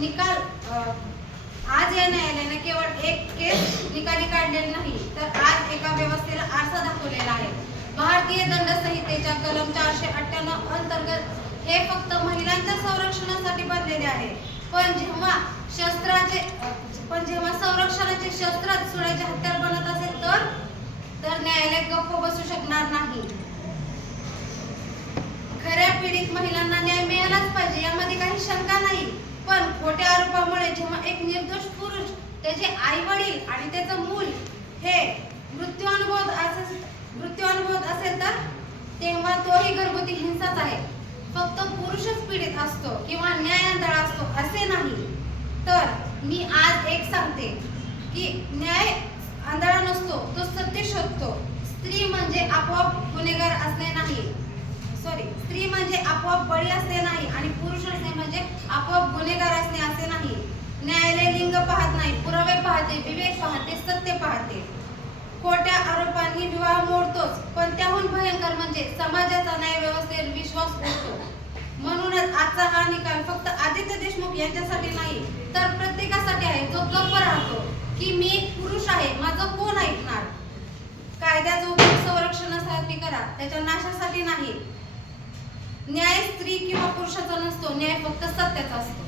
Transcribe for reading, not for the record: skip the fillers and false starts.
निकाल आज या न्यायालयाने केवळ एक केस निकाली काढलेली नाही, तर आज एका व्यवस्थेला आरसा दाखवलेला आहे. भारतीय दंड संहितेच्या कलम 498 अंतर्गत हे फक्त महिलांच्या संरक्षणासाठी बनलेले आहे. पण जेव्हा संरक्षणाचे शस्त्रात सुडाचे हत्यार बनत असेल तर न्यायालय गप्प बसू शकणार नाही. खऱ्या पीडित महिलांना न्याय मिळालाच पाहिजे, यामध्ये काही शंका नाही. पण खोट्या आरोपामुळे जेव्हा एक निर्दोष पुरुष, त्याचे आई वडील आणि त्याचं मूल हे मृत्यू अनुभवत असेल तर तेव्हा तोही घरगुती हिंसाच आहे. फक्त पुरुषच पीडित असतो किंवा न्याय आंधळा असतो असे नाही. तर मी आज एक सांगते की न्याय आंधळा नसतो, तो सत्य शोधतो. स्त्री म्हणजे आपोआप गुन्हेगार असणे नाही, स्त्री म्हणजे आपोआप बळी असणे नाही आणि पुरुष असणे म्हणजे आपोआप गुन्हेगार असणे असे नाही. न्यायालय लिंग पाहत नाही, पुरावे पाहते, विवेक पाहते, सत्य पाहते. खोट्या आरोपांनी विवाह मोडतोच, पण त्याहून भयंकर म्हणजे समाजाचा न्याय व्यवस्थेवर विश्वास उडतो. म्हणूनच आजचा हा निकाल फक्त आदित्य देशमुख यांच्यासाठी नाही, तर प्रत्येकासाठी आहे जो गप्प राहतो की मी एक पुरुष आहे, माझं कोण ऐकणार. कायद्याचा उपयोग संरक्षणासाठी करा, त्याच्या नाशासाठी नाही. न्याय स्त्री किंवा पुरुषाचा नसतो, न्याय फक्त सत्याचा असतो.